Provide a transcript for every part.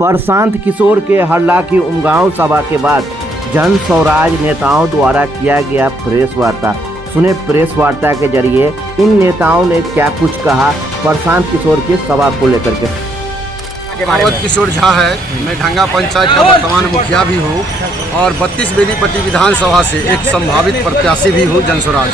प्रशांत किशोर के हल्ला की उमगांव सभा के बाद जन स्वराज नेताओं द्वारा किया गया प्रेस वार्ता। सुने प्रेस वार्ता के जरिए इन नेताओं ने क्या कुछ कहा प्रशांत किशोर की सभा को लेकर के। प्रशांत किशोर झा है, मैं ढंगा पंचायत का वर्तमान मुखिया भी हूँ और 32 बेनीपट्टी विधानसभा से एक संभावित प्रत्याशी भी हूँ जन स्वराज।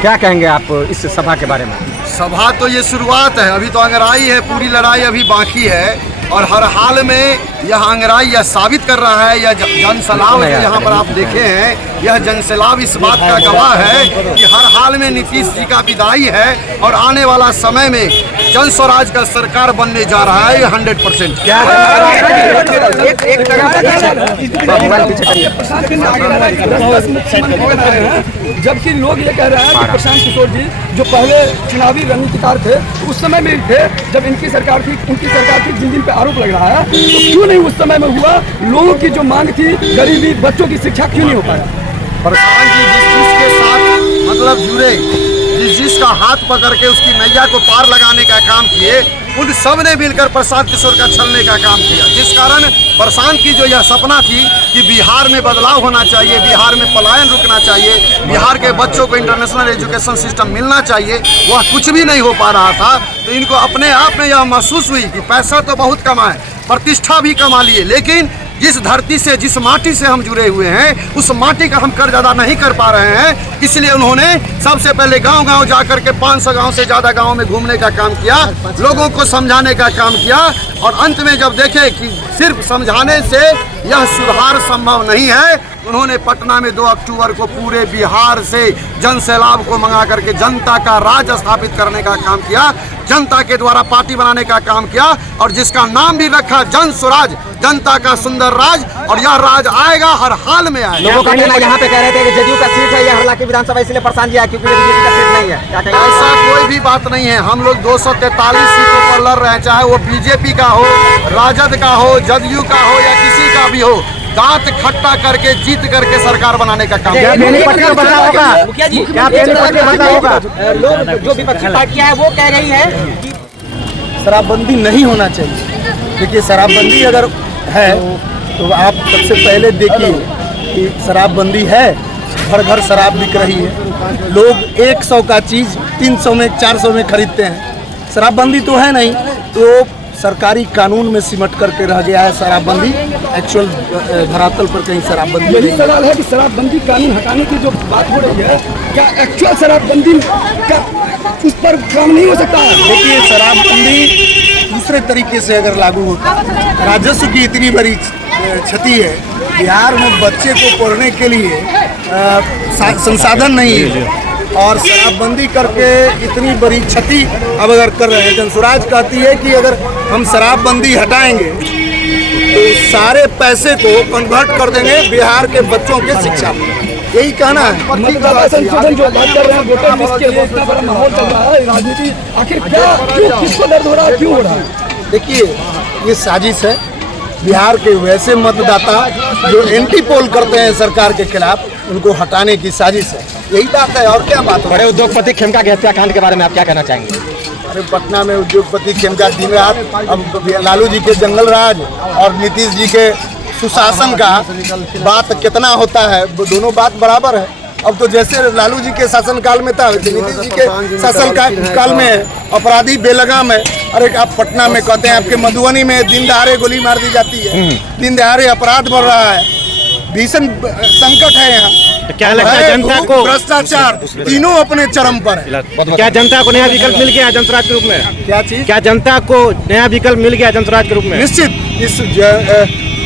क्या कहेंगे आप इस सभा के बारे में? सभा तो ये शुरुआत है, अभी तो अंगराई है, पूरी लड़ाई अभी बाकी है और हर हाल में यह अंगराई यह साबित कर रहा है, यह जनसैलाब जो यहाँ पर आप देखे हैं, यह जनसैलाब इस बात का गवाह है कि हर हाल में नीतीश जी का विदाई है और आने वाला समय में जन स्वराज का सरकार बनने जा रहा है 100%। जबकि लोग ये कह रहे हैं कि प्रशांत किशोर जी जो पहले चुनावी रणनीतिकार थे उस समय में थे जब इनकी सरकार थी, जिन जिन पे आरोप लग रहा है, तो क्यों नहीं उस समय में हुआ? लोगों की जो मांग थी, गरीबी, बच्चों की शिक्षा क्यों नहीं हो पाया? प्रशांत जी जिसके साथ मतलब जुड़े, जिसका हाथ पकड़ के उसकी नैया को पार लगाने का काम किए, उन सब ने मिलकर प्रशांत किशोर का छलने का काम किया, जिस कारण प्रशांत की जो यह सपना थी कि बिहार में बदलाव होना चाहिए, बिहार में पलायन रुकना चाहिए, बिहार के बच्चों को इंटरनेशनल एजुकेशन सिस्टम मिलना चाहिए, वह कुछ भी नहीं हो पा रहा था। तो इनको अपने आप में यह महसूस हुई कि पैसा तो बहुत कमाए, प्रतिष्ठा भी कमा लिए, लेकिन जिस धरती से, जिस माटी से हम जुड़े हुए हैं, उस माटी का हम कर्ज अदा नहीं कर पा रहे हैं। इसलिए उन्होंने सबसे पहले गांव-गांव जाकर के 500 गांव से ज़्यादा गांव में घूमने का काम किया, लोगों को समझाने का काम किया और अंत में जब देखे कि सिर्फ समझाने से यह सुधार संभव नहीं है, उन्होंने पटना में 2 अक्टूबर को पूरे बिहार से जन सैलाब को मंगा करके जनता का राज स्थापित करने का काम किया, जनता के द्वारा पार्टी बनाने का काम किया और जिसका नाम भी रखा जन स्वराज, जनता का सुंदर राज, और यह राज आएगा, हर हाल में आएगा। लोगों का कहना यहाँ पे कह रहे थे कि जदयू का सीट है, यह हालांकि विधानसभा इसलिए प्रशांत जी आया क्योंकि बीजेपी का सीट नहीं है। क्या कहेंगे? ऐसा कोई भी बात नहीं है, हम लोग 243 सीटों पर लड़ रहे हैं, चाहे वो बीजेपी का हो, राजद का हो, जदयू का हो या किसी का भी हो, दांत खट्टा करके जीत करके सरकार बनाने का काम। मुखिया जी, क्या होगा? लोग जो विपक्षी पार्टियां हैं वो कह रही है कि शराबबंदी नहीं होना चाहिए। देखिए, शराबबंदी अगर है तो आप सबसे पहले देखिए कि शराबबंदी है, घर घर शराब बिक रही है, लोग 100 का चीज़ 300 में 400 में खरीदते हैं। शराबबंदी तो है नहीं, तो सरकारी कानून में सिमट करके रह गया है शराबबंदी। एक्चुअल धरातल पर कहीं शराबबंदी। यही सवाल है कि शराबबंदी कानून हटाने की जो बात हो रही है, क्या एक्चुअल शराबबंदी का उस पर काम नहीं हो सकता? देखिए, शराबबंदी दूसरे तरीके से अगर लागू होता, राजस्व की इतनी बड़ी क्षति है, बिहार में बच्चे को पढ़ने के लिए संसाधन नहीं है और शराबबंदी करके इतनी बड़ी क्षति अब अगर कर रहे हैं। जन स्वराज कहती है कि अगर हम शराबबंदी हटाएंगे तो सारे पैसे को कन्वर्ट कर देंगे बिहार के बच्चों के शिक्षा पर, यही कहना है। संशोधन जो बात कर रहे हैं, वोटर लिस्ट के लिए इतना बड़ा माहौल चल रहा है, राजनीति आखिर क्या, क्यों, किसको दर्द हो रहा है, क्यों हो रहा है? देखिए, ये साजिश है। बिहार के वैसे मतदाता जो एंटी पोल करते हैं सरकार के खिलाफ, उनको हटाने की साजिश है, यही बात है और क्या बात है। बड़े उद्योगपति खेमका के हत्याकांड के बारे में आप क्या कहना चाहेंगे? अरे, पटना में उद्योगपति खेमका दिन रात, अब लालू जी के जंगल राज और नीतीश जी के सुशासन का बात कितना होता है, दोनों बात बराबर है। अब तो जैसे लालू जी के शासनकाल में था, नीतीश जी के शासनकाल में अपराधी बेलगाम है। अरे, आप पटना में कहते हैं, आपके मधुबनी में दिन दहाड़े गोली मार दी जाती है, दिन दहाड़े अपराध बढ़ रहा है, भीषण संकट है यहाँ। तो क्या लगता है जनता को? भ्रष्टाचार तीनों अपने चरम पर है। क्या जनता को नया विकल्प मिल गया जन स्वराज के रूप में? क्या चीज? क्या जनता को नया विकल्प मिल गया जन स्वराज के रूप में? निश्चित।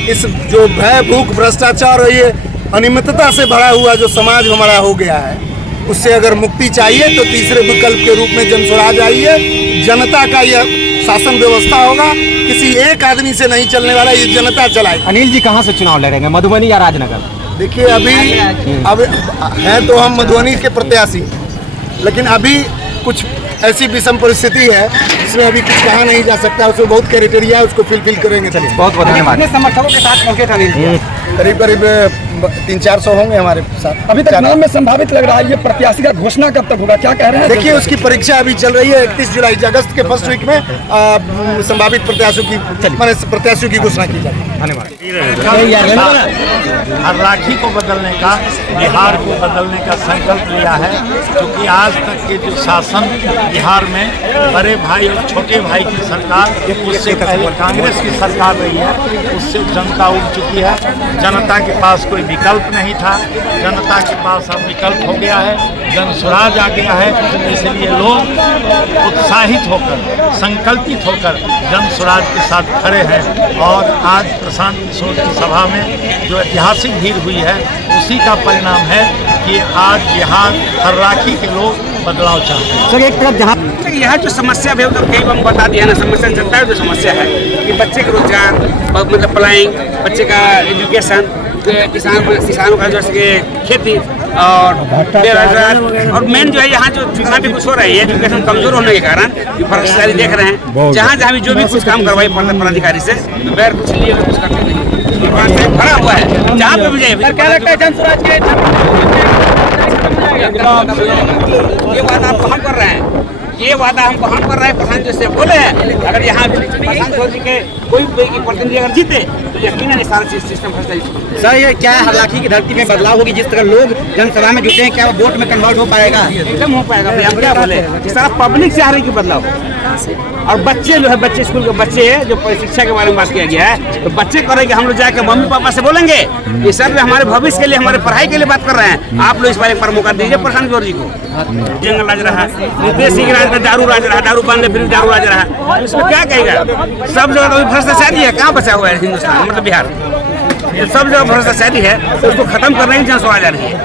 इस जो भय, भूख, भ्रष्टाचार और ये अनियमितता से भरा हुआ जो समाज हमारा हो गया है, उससे अगर मुक्ति चाहिए तो तीसरे विकल्प के रूप में जन स्वराज आई है। जनता का यह शासन व्यवस्था होगा, किसी एक आदमी से नहीं चलने वाला, ये जनता चलाएगी। अनिल जी कहाँ से चुनाव लड़ेंगे, मधुबनी या राजनगर? देखिए, अब हैं तो हम मधुबनी के प्रत्याशी, लेकिन अभी कुछ ऐसी विषम परिस्थिति है जिसमें अभी कुछ कहा नहीं जा सकता, उसमें बहुत क्राइटेरिया है, उसको फिल करेंगे। चलिए, बहुत बहुत धन्यवाद। समर्थकों के साथ पहुंचे थे अनिल जी? करीब 300-400 होंगे हमारे साथ। अभी तक नाम में संभावित लग रहा है, ये प्रत्याशी का घोषणा कब तक होगा, क्या कह रहे हैं? देखिए उसकी परीक्षा अभी चल रही है। 31 जुलाई अगस्त के फर्स्ट वीक में संभावित प्रत्याशियों की घोषणा की जाएगी। हर राखी को बदलने का, बिहार को बदलने का संकल्प लिया है, क्योंकि आज तक के जो शासन बिहार में बड़े भाई और छोटे भाई की सरकार, उससे पहले कांग्रेस की सरकार रही है, उससे जनता उठ चुकी है। जनता के पास कोई विकल्प नहीं था, जनता के पास अब विकल्प हो गया है, जन स्वराज आ गया है। इसलिए लोग उत्साहित होकर, संकल्पित होकर जन स्वराज के साथ खड़े हैं। और आज प्रशांत किशोर की सभा में जो ऐतिहासिक भीड़ हुई है, उसी का परिणाम है कि आज बिहार हर राखी के लोग बदलाव चाहते हैं। सर एक तरफ जहाँ यहाँ जो समस्या भी तो कई बार बता दिया ना, समस्या जनता है जो समस्या है कि बच्चे का रोजगार, मतलब पढ़ाई, बच्चे का एजुकेशन, किसानों का जो खेती और बेरोजगार, और मेन जो है यहाँ जो जितना भी कुछ हो रहा है एजुकेशन कमजोर होने के कारण भ्रष्टाचारी देख रहे हैं। जहाँ जहाँ भी जो भी कुछ काम करवाई पदाधिकारी से बगैर कुछ लिए कुछ करते नहीं, भरा हुआ है जहाँ पे भी जाए। क्या लगता है जन स्वराज के ये बात आप कहाँ कर रहे हैं? ये वादा हम कहाँ कर रहे हैं? प्रधान जी से बोले हैं अगर यहाँ प्रधान जी के कोई प्रतिनिधि अगर जीते तो यकीनन सारा सिस्टम फंस। सर ये क्या हालांकि की धरती में बदलाव होगी, जिस तरह लोग जनसभा में जुटे हैं, क्या वो वोट में कन्वर्ट हो पाएगा? एकदम हो पाएगा। हम क्या बोले कि सारा पब्लिक से आ रही की बदलाव, और बच्चे जो है, बच्चे स्कूल के बच्चे जो शिक्षा के बारे में बात किया गया है, तो बच्चे करेंगे हम लोग जाकर मम्मी पापा से बोलेंगे कि सर हमारे भविष्य के लिए, हमारे पढ़ाई के लिए बात कर रहे हैं, आप लोग इस बारे में मौका दीजिए प्रशांत किशोर जी को। जंगल राज रहा, नीतीश सिंह राज में दारू राज रहा, दारू बंद फिर दारू राज रहा, इसमें क्या कहेगा? सब जगह तो भ्रष्टाचारी है, कहाँ बचा हुआ है हिंदुस्तान मतलब बिहार? सब जगह भ्रष्टाचारी है, तो उसको खत्म करने की जन स्वराज आ रही है।